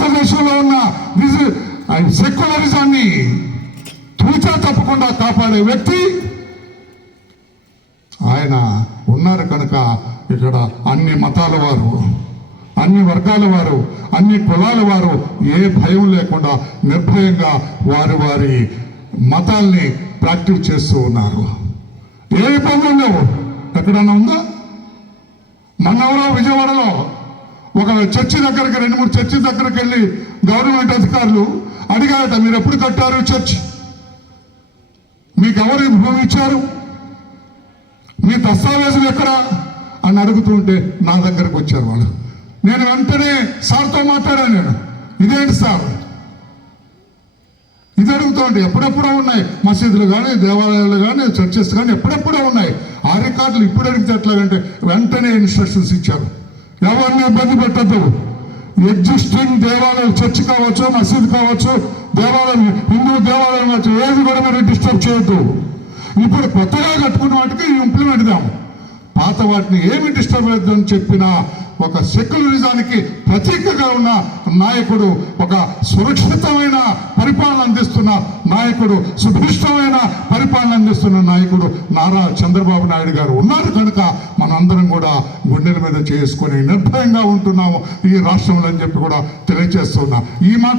భారతదేశంలో ఉన్న సెక్యులరిజాన్ని తూచా తప్పకుండా కాపాడే వ్యక్తి ఆయన ఉన్నారు కనుక ఇక్కడ అన్ని మతాల వారు, అన్ని వర్గాల వారు, అన్ని కులాల వారు ఏ భయం లేకుండా నిర్భయంగా వారి మతాల్ని ప్రాక్టీస్ చేస్తూ ఉన్నారు. ఏ ఇబ్బందులు లేవు. ఎక్కడన్నా ఉందా? మొన్నవరం విజయవాడలో ఒక చర్చి దగ్గరికి 2-3 చర్చి దగ్గరికి వెళ్ళి గవర్నమెంట్ అధికారులు అడిగారట, మీరు ఎప్పుడు కట్టారు చర్చ్, మీకు ఎవరు భూమి ఇచ్చారు, మీ దస్తావేజులు ఎక్కడ అని అడుగుతుంటే నా దగ్గరకు వచ్చారు వాళ్ళు. నేను వెంటనే సార్తో మాట్లాడాను. నేను ఇదేంటి సార్ ఇది అడుగుతాండి. ఎప్పుడెప్పుడో ఉన్నాయి మసీదులు కానీ, దేవాలయాలు కానీ, చర్చెస్ కానీ ఎప్పుడెప్పుడో ఉన్నాయి. ఆ రికార్డులు ఇప్పుడు అడిగితే ఎట్లాగంటే వెంటనే ఇన్స్ట్రక్షన్స్ ఇచ్చారు, ఎవరిని ఇబ్బంది పెట్టద్దు. ఎగ్జిస్టింగ్ దేవాలయం, చర్చ్ కావచ్చు, మసీదు కావచ్చు, దేవాలయం, హిందూ దేవాలయం కావచ్చు, ఏది కూడా మీరు డిస్టర్బ్ చేయొద్దు. ఇప్పుడు కొత్తగా కట్టుకున్న వాటికి ఇంప్లిమెంట్ చేద్దాం, పాత వాటిని ఏమి డిస్టర్బ్ చేయొద్దు అని చెప్పిన ఒక సెక్యులరిజానికి ప్రతీకగా ఉన్న నాయకుడు, ఒక సురక్షితమైన పరిపాలన అందిస్తున్న నాయకుడు, సుభిష్టమైన పరిపాలన అందిస్తున్న నాయకుడు నారా చంద్రబాబు నాయుడు గారు ఉన్నారు కనుక మనందరం కూడా గుండెల మీద చేసుకొని నిర్భయంగా ఉంటున్నాము ఈ రాష్ట్రంలో అని చెప్పి కూడా తెలియజేస్తున్నా. ఈ మాట